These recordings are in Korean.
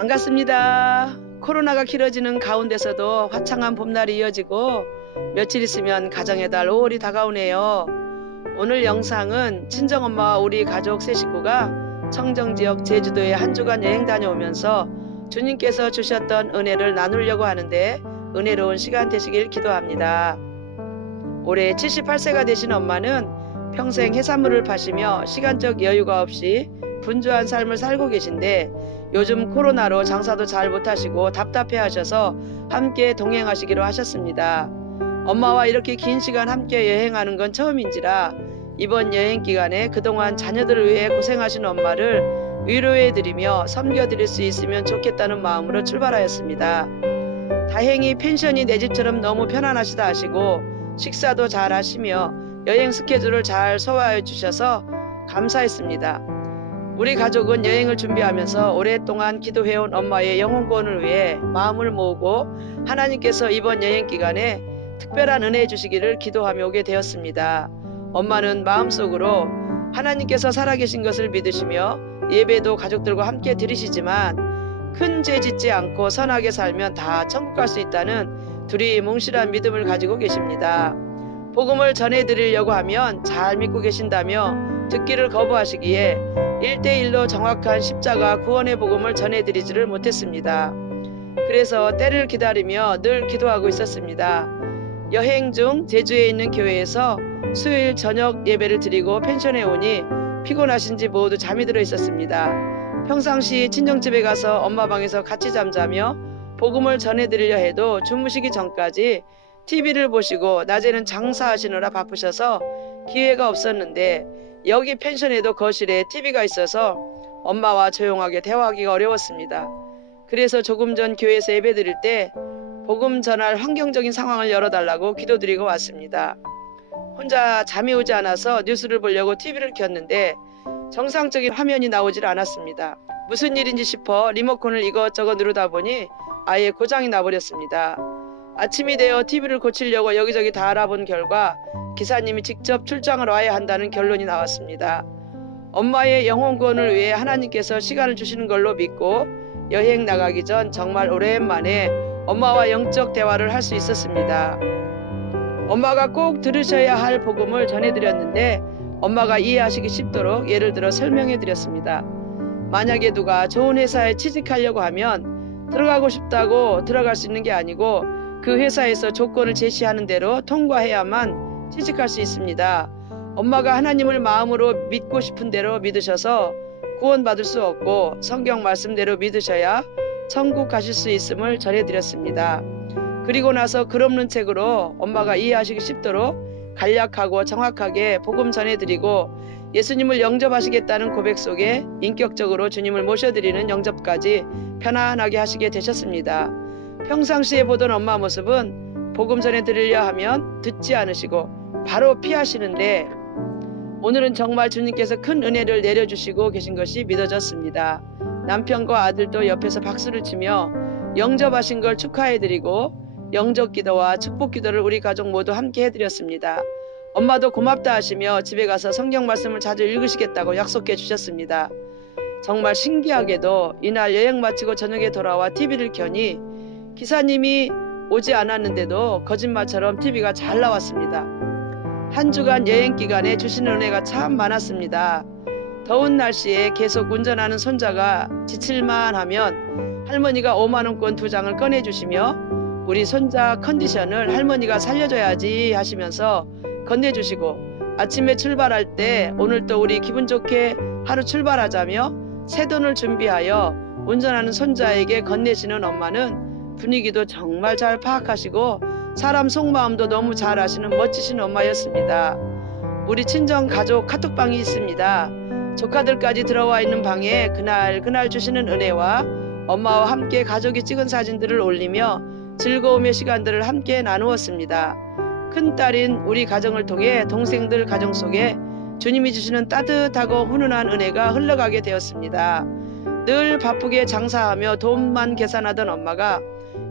반갑습니다. 코로나가 길어지는 가운데서도 화창한 봄날이 이어지고 며칠 있으면 가정의 달 5월이 다가오네요. 오늘 영상은 친정엄마와 우리 가족 세 식구가 청정지역 제주도에 한 주간 여행 다녀오면서 주님께서 주셨던 은혜를 나누려고 하는데 은혜로운 시간 되시길 기도합니다. 올해 78세가 되신 엄마는 평생 해산물을 파시며 시간적 여유가 없이 분주한 삶을 살고 계신데 요즘 코로나로 장사도 잘 못하시고 답답해하셔서 함께 동행하시기로 하셨습니다. 엄마와 이렇게 긴 시간 함께 여행하는 건 처음인지라 이번 여행 기간에 그동안 자녀들을 위해 고생하신 엄마를 위로해드리며 섬겨드릴 수 있으면 좋겠다는 마음으로 출발하였습니다. 다행히 펜션이 내 집처럼 너무 편안하시다 하시고 식사도 잘 하시며 여행 스케줄을 잘 소화해 주셔서 감사했습니다. 우리 가족은 여행을 준비하면서 오랫동안 기도해온 엄마의 영혼 구원을 위해 마음을 모으고 하나님께서 이번 여행 기간에 특별한 은혜 주시기를 기도하며 오게 되었습니다. 엄마는 마음속으로 하나님께서 살아계신 것을 믿으시며 예배도 가족들과 함께 드리시지만 큰 죄 짓지 않고 선하게 살면 다 천국 갈 수 있다는 두리뭉실한 믿음을 가지고 계십니다. 복음을 전해드리려고 하면 잘 믿고 계신다며 듣기를 거부하시기에 1대1로 정확한 십자가 구원의 복음을 전해드리지를 못했습니다. 그래서 때를 기다리며 늘 기도하고 있었습니다. 여행 중 제주에 있는 교회에서 수요일 저녁 예배를 드리고 펜션에 오니 피곤하신지 모두 잠이 들어 있었습니다. 평상시 친정집에 가서 엄마 방에서 같이 잠자며 복음을 전해드리려 해도 주무시기 전까지 TV를 보시고 낮에는 장사하시느라 바쁘셔서 기회가 없었는데 여기 펜션에도 거실에 TV가 있어서 엄마와 조용하게 대화하기가 어려웠습니다. 그래서 조금 전 교회에서 예배드릴 때 복음 전할 환경적인 상황을 열어달라고 기도드리고 왔습니다. 혼자 잠이 오지 않아서 뉴스를 보려고 TV를 켰는데 정상적인 화면이 나오질 않았습니다. 무슨 일인지 싶어 리모컨을 이것저것 누르다 보니 아예 고장이 나버렸습니다. 아침이 되어 TV를 고치려고 여기저기 다 알아본 결과 기사님이 직접 출장을 와야 한다는 결론이 나왔습니다. 엄마의 영혼 구원을 위해 하나님께서 시간을 주시는 걸로 믿고 여행 나가기 전 정말 오랜만에 엄마와 영적 대화를 할 수 있었습니다. 엄마가 꼭 들으셔야 할 복음을 전해드렸는데 엄마가 이해하시기 쉽도록 예를 들어 설명해드렸습니다. 만약에 누가 좋은 회사에 취직하려고 하면 들어가고 싶다고 들어갈 수 있는 게 아니고 그 회사에서 조건을 제시하는 대로 통과해야만 취직할 수 있습니다. 엄마가 하나님을 마음으로 믿고 싶은 대로 믿으셔서 구원받을 수 없고 성경 말씀대로 믿으셔야 천국 가실 수 있음을 전해드렸습니다. 그리고 나서 글 없는 책으로 엄마가 이해하시기 쉽도록 간략하고 정확하게 복음 전해드리고 예수님을 영접하시겠다는 고백 속에 인격적으로 주님을 모셔드리는 영접까지 편안하게 하시게 되셨습니다. 평상시에 보던 엄마 모습은 복음 전해드리려 하면 듣지 않으시고 바로 피하시는데 오늘은 정말 주님께서 큰 은혜를 내려주시고 계신 것이 믿어졌습니다. 남편과 아들도 옆에서 박수를 치며 영접하신 걸 축하해드리고 영접 기도와 축복 기도를 우리 가족 모두 함께 해드렸습니다. 엄마도 고맙다 하시며 집에 가서 성경 말씀을 자주 읽으시겠다고 약속해 주셨습니다. 정말 신기하게도 이날 여행 마치고 저녁에 돌아와 TV를 켜니 기사님이 오지 않았는데도 거짓말처럼 TV가 잘 나왔습니다. 한 주간 여행 기간에 주시는 은혜가 참 많았습니다. 더운 날씨에 계속 운전하는 손자가 지칠만 하면 할머니가 5만원권 2장을 꺼내주시며 우리 손자 컨디션을 할머니가 살려줘야지 하시면서 건네주시고 아침에 출발할 때 오늘 또 우리 기분 좋게 하루 출발하자며 새돈을 준비하여 운전하는 손자에게 건네시는 엄마는 분위기도 정말 잘 파악하시고 사람 속마음도 너무 잘 아시는 멋지신 엄마였습니다. 우리 친정 가족 카톡방이 있습니다. 조카들까지 들어와 있는 방에 그날 주시는 은혜와 엄마와 함께 가족이 찍은 사진들을 올리며 즐거움의 시간들을 함께 나누었습니다. 큰딸인 우리 가정을 통해 동생들 가정 속에 주님이 주시는 따뜻하고 훈훈한 은혜가 흘러가게 되었습니다. 늘 바쁘게 장사하며 돈만 계산하던 엄마가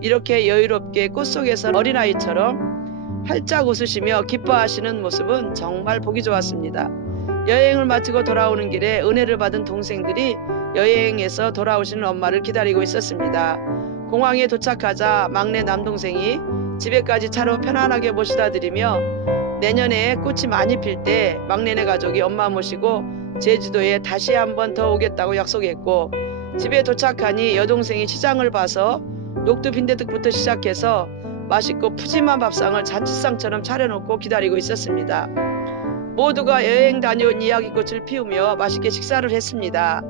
이렇게 여유롭게 꽃 속에서 어린아이처럼 활짝 웃으시며 기뻐하시는 모습은 정말 보기 좋았습니다. 여행을 마치고 돌아오는 길에 은혜를 받은 동생들이 여행에서 돌아오시는 엄마를 기다리고 있었습니다. 공항에 도착하자 막내 남동생이 집에까지 차로 편안하게 모시다 드리며 내년에 꽃이 많이 필 때 막내네 가족이 엄마 모시고 제주도에 다시 한번 더 오겠다고 약속했고, 집에 도착하니 여동생이 시장을 봐서 녹두 빈대떡부터 시작해서 맛있고 푸짐한 밥상을 잔치상처럼 차려놓고 기다리고 있었습니다. 모두가 여행 다녀온 이야기꽃을 피우며 맛있게 식사를 했습니다.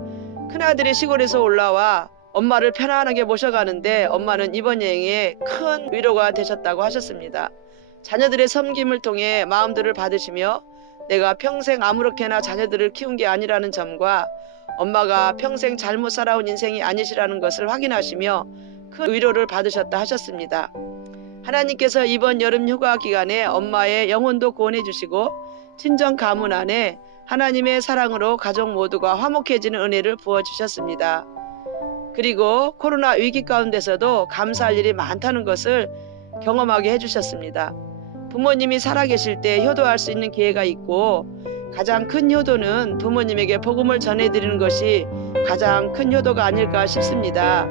큰아들이 시골에서 올라와 엄마를 편안하게 모셔가는데 엄마는 이번 여행에 큰 위로가 되셨다고 하셨습니다. 자녀들의 섬김을 통해 마음들을 받으시며 내가 평생 아무렇게나 자녀들을 키운 게 아니라는 점과 엄마가 평생 잘못 살아온 인생이 아니시라는 것을 확인하시며 큰 위로를 받으셨다 하셨습니다. 하나님께서 이번 여름 휴가 기간에 엄마의 영혼도 구원해 주시고 친정 가문 안에 하나님의 사랑으로 가족 모두가 화목해지는 은혜를 부어주셨습니다. 그리고 코로나 위기 가운데서도 감사할 일이 많다는 것을 경험하게 해주셨습니다. 부모님이 살아계실 때 효도할 수 있는 기회가 있고, 가장 큰 효도는 부모님에게 복음을 전해드리는 것이 가장 큰 효도가 아닐까 싶습니다.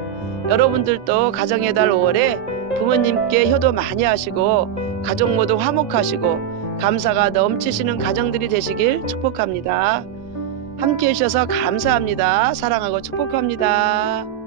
여러분들도 가정의 달 5월에 부모님께 효도 많이 하시고 가족 모두 화목하시고 감사가 넘치시는 가정들이 되시길 축복합니다. 함께해 주셔서 감사합니다. 사랑하고 축복합니다.